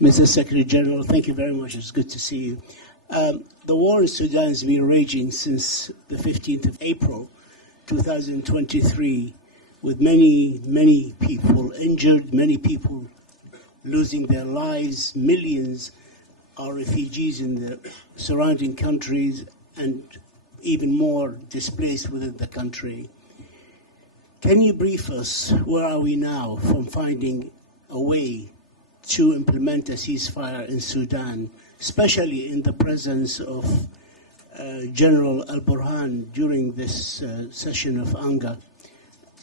Mr. Secretary General, thank you very much. It's good to see you. The war in Sudan has been raging since the 15th of April, 2023, with many people injured, many people losing their lives, millions are refugees in the surrounding countries, and even more displaced within the country. Can you brief us, where are we now from finding a way to implement a ceasefire in Sudan, especially in the presence of General al-Burhan during this session of anger?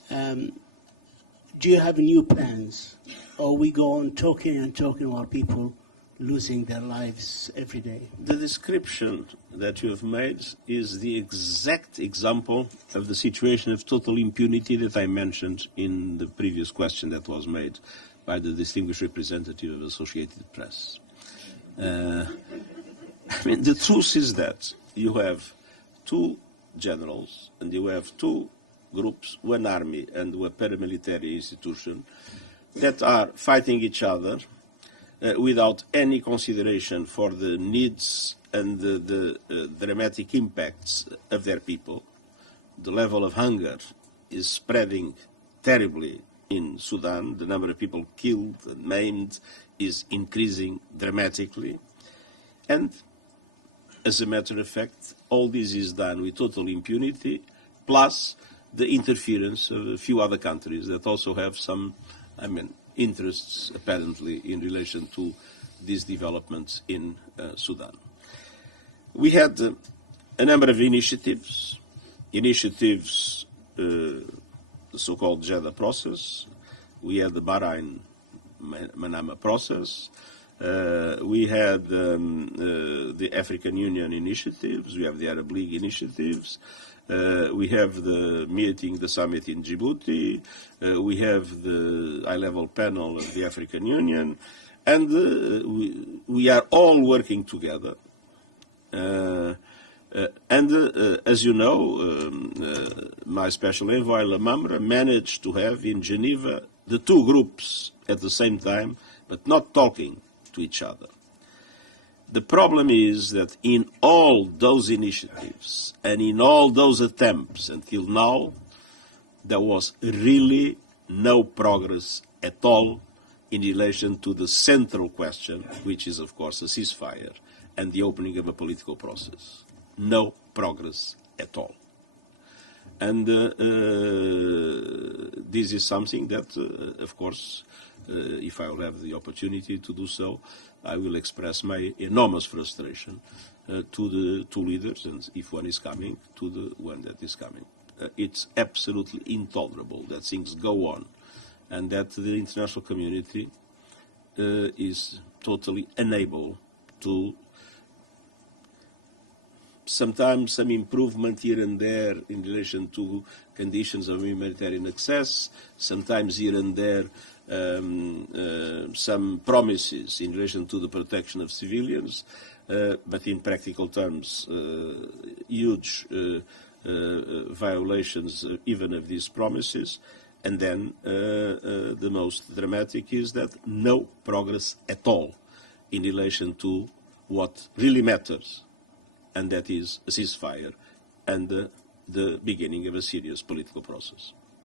Do you have new plans? Or we go on talking and talking while people losing their lives every day? The description that you have made is the exact example of the situation of total impunity that I mentioned in the previous question that was made by the distinguished representative of Associated Press. I mean, the truth is that you have two generals and you have two groups, one army and one paramilitary institution, that are fighting each other without any consideration for the needs and the dramatic impacts of their people. The level of hunger is spreading terribly in Sudan. The number of people killed and maimed is increasing dramatically. And as a matter of fact, all this is done with total impunity, plus the interference of a few other countries that also have some, interests apparently in relation to these developments in Sudan. We had a number of initiatives, the so-called Jeddah process. We had the Bahrain-Manama process. We had the African Union initiatives. We have the Arab League initiatives. We have the summit in Djibouti. We have the high-level panel of the African Union. And we are all working together. As you know, my special envoy, Lamamra, managed to have in Geneva the two groups at the same time, but not talking to each other. The problem is that in all those initiatives and in all those attempts until now, there was really no progress at all in relation to the central question, which is, of course, a ceasefire and the opening of a political process. No progress at all. And this is something that, of course, if I will have the opportunity to do so, I will express my enormous frustration to the two leaders, and if one is coming, to the one that is coming. It's absolutely intolerable that things go on and that the international community is totally unable to sometimes some improvement here and there in relation to conditions of humanitarian access, sometimes here and there some promises in relation to the protection of civilians, but in practical terms, huge violations even of these promises. And then the most dramatic is that no progress at all in relation to what really matters, and that is a ceasefire and the beginning of a serious political process.